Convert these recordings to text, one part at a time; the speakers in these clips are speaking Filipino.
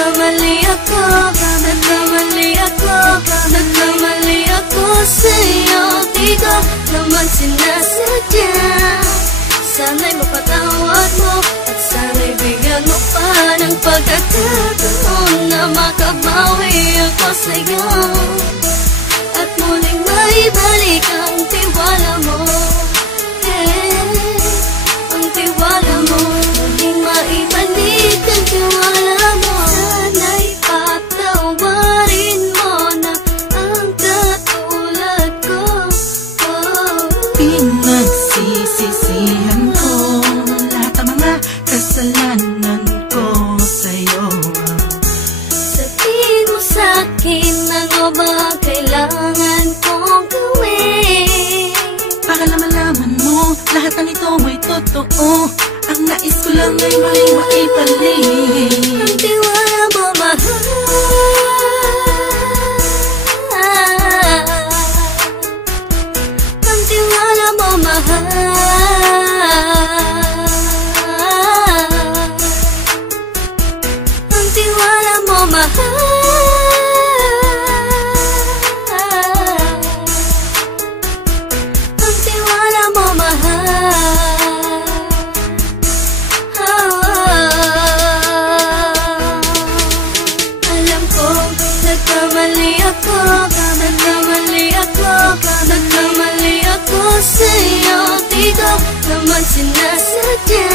nagkamali ako, nagkamali ako, nagkamali ako sa'yo. Di ko naman sinasadya. Sana'y mapatawad mo at sana'y bigyan mo pa ng pagkakataon na makabawi ako sa'yo at muling maibalik ang tiwala mo. Ang tiwala mo, muling maibalik ang tiwala mo. Sana'y patawarin mo na ang katulad ko. Pinagsisisihan ko lahat ng mga kasalanan ko sa'yo. Sabihin mo sa'kin ano ba kailangan kong gawin para malaman mo lahat ng ito ay totoo. Ang nais ko lang ay muling maibalik ang tiwala mo, mahal. Ang tiwala mo, mahal. Ang tiwala mo, mahal. Ang tiwala mo, mahal. Alam ko, nagkamali ako, nagkamali ako, nagkamali ako sa'yo. Di ko naman sinasadya.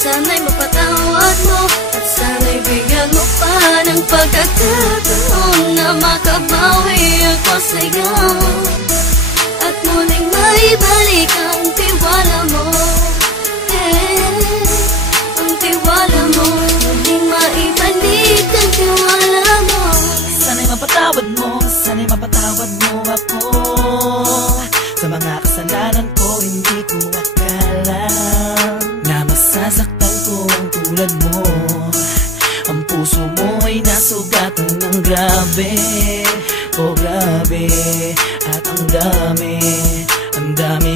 Sana'y mapatawad mo at sana'y bigyan mo pa ng pagkakataon na makabawi ako sa'yo at muling maibalik ang tiwala mo. Ang tiwala mo, muling maibalik ang tiwala mo. Sana'y mapatawad mo, sana'y mapatawad mo ako sa mga kasalanan ko. Hindi ko akala na masasaktan ko ang tulad mo. Ang puso mo ay nasugatan ng grabe, oh grabe. At ang dami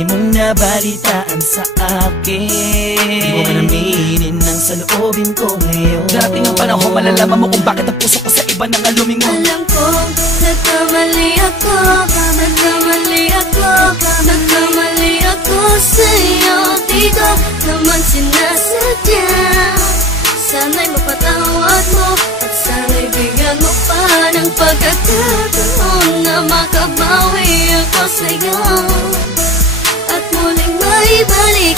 mong nabalitaan sa akin. Di mo man aminin ang saloobin ko ngayon. Darating ang panahon, malalaman mo kung bakit ang puso ko sa iba nang alumingon. Alam ko, nagkamali ako, nagkamali ako, nagkamali ako sa'yo. Di ko naman sinasadya. Sana'y mapatawad mo at sana'y bigyan mo pa ng pagkakataon na makabawi ako sa'yo at muling maibalik